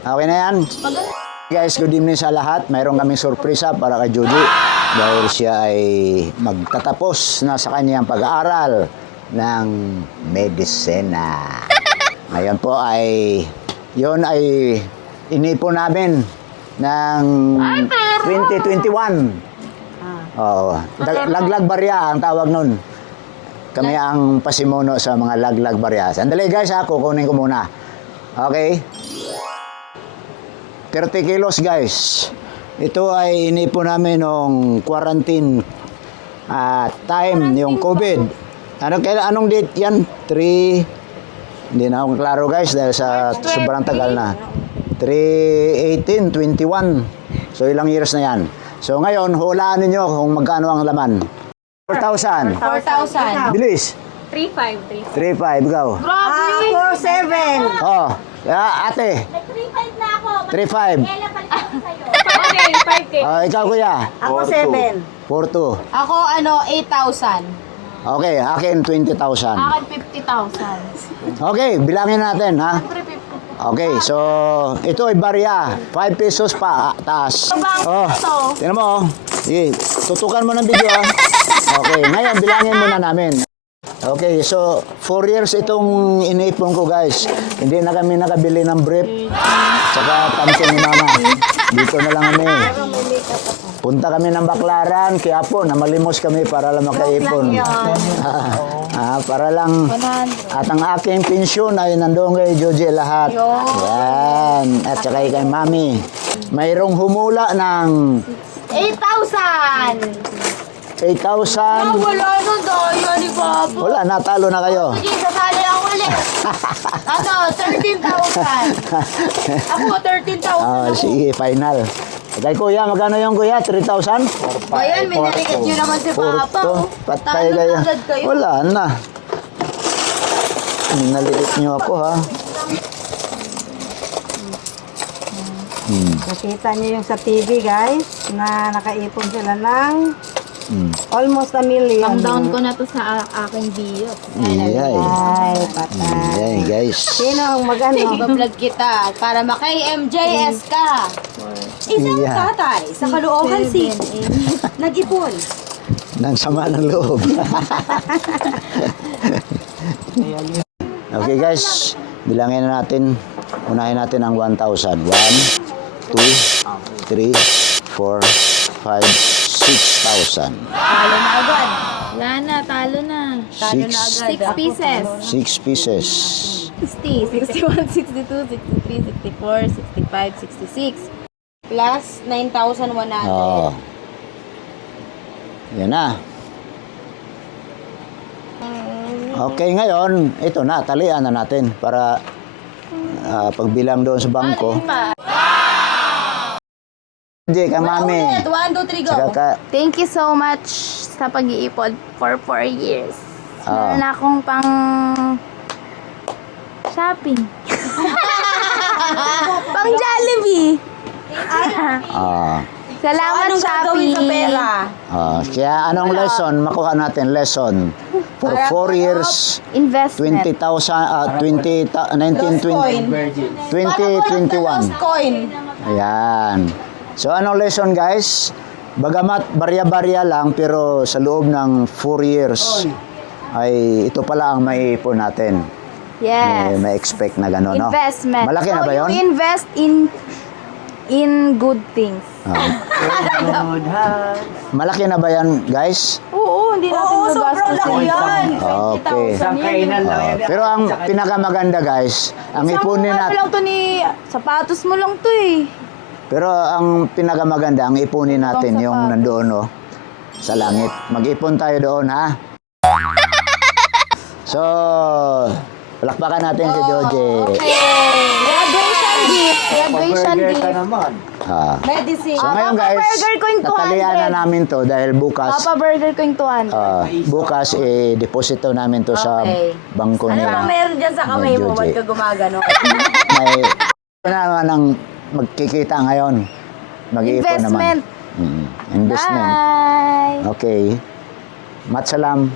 Okay na yan? Guys, good evening sa lahat. Mayroon kaming sorpresa para kay Joji dahil siya ay magtatapos na sa kanyang pag-aaral ng medisina. Ngayon po ay yon ay inipon namin ng 2021. Oh, laglag barya ang tawag nun. Kami ang pasimuno sa mga laglag barya. Sandali guys ha, kukunin ko muna. Okay? 30 kilos guys. Ito ay inipon namin nung quarantine time, yung COVID. Anong date yan? 3, hindi na ako klaro guys dahil sa sobrang tagal na. 3/18/21. So ilang years na yan. So ngayon, hulaan ninyo kung magkano ang laman. 4,000. 4,000. Bilis. 3,500. 3,500. Ikaw. Grabe! 4,700. Oh, ate. Nag-3-5 na ako. 3,500. Kaya pala ako sa'yo. 5K, 5K. Ikaw kuya. Ako 7. 4,200. Ako, 8,000. Okay, akin 20,000. Akin, 50,000. Okay, bilangin natin ha. Okay, so ito ay barya. 5 pesos pa taas. Oh, tingnan mo. Sige, tutukan mo ng video ha. Okay, ngayon bilangin muna namin. Okay, so 4 years itong inipon ko guys. Hindi na kami nakabili ng brief. Tsaka pansin ni mama. Dito na lang kami. Punta kami ng Baclaran, Quiapo, namalimos kami para lang makaipon. Para lang. At ang aking pensyon ay nandoon kay Joji lahat. Yan. At saka kay mami. Mayroong humula ng 8,000! 8,000. Wala na dahil ni Papa. Wala, natalo na kayo. Sige, sasali ako ulit. 13,000. Ako, 13,000 ako. Sige, final. Kay kuya, magkano yung kuya? 3,000? Ayan, minalikat nyo naman si Papa. Patay Talo kayo. na agad kayo. Wala na. Minaliit nyo ako ha. Nakita niyo yung sa TV guys, na nakaipon sila ng almost 1 million. Down ko na to sa aking video. Iyay. Ay, patay. Iyay guys. Sino ang magano? Iba-vlog kita para makay MJS ka. Isang Yeah. tatay sa Caloocan City nag-ipon. Nang sama ng loob. Okay guys, bilangin na natin. Unahin natin ang 1,000. 1, 2, 3, 4, 5, 6,000. Talo na agad. Wala na, talo na. Talo na 6 agad. 6 pieces. 6 pieces. 60, 61, 62, 63, 64, 65, 66. Plus 9,100. Oh. Yan na. Okay, ngayon, ito na, talian na natin para pagbilang doon sa bangko. Hindi ka, mami. 1, 2, 3, go. Saka Thank you so much sa pag-iipon for 4 years. Meron na akong pang shopping. Pang Jollibee. Salamat, Anong gagawin sa Shopee. pera? kaya anong lesson? Makuha natin lesson. For 4 years, Investment. 2021. Coin. Ayan. So, anong lesson guys? Bagamat barya-barya lang, pero sa loob ng 4 years, ay ito pala ang maiipon natin. Yes. May expect na gano'n, no? Investment. Malaki na ba yun? You invest in good things. Malaki na ba yan, guys? Oo, hindi natin sobrang laki yan. Okay. Pero ang pinakamaganda, guys, ang ipunin Ano natin. lang to ni sapatos mo lang to eh. Pero ang pinakamaganda, ang ipunin natin yung nandoon, no? Sa langit. Mag-ipon tayo doon, ha? So, palakpakan natin si Joji. Graduation gift. Graduation gift. Medicine. So ngayon guys, Burger ko yung 200. tatalian na namin to dahil bukas, Papa Burger ko yung 200. bukas deposito namin to sa Okay. bangko Ano ni bang meron dyan sa kamay mo? Joji. Ba't ka gumagano? May naman ang magkikita ngayon. Mag-iipon naman. Investment. Investment. Bye. Okay. Matsalam.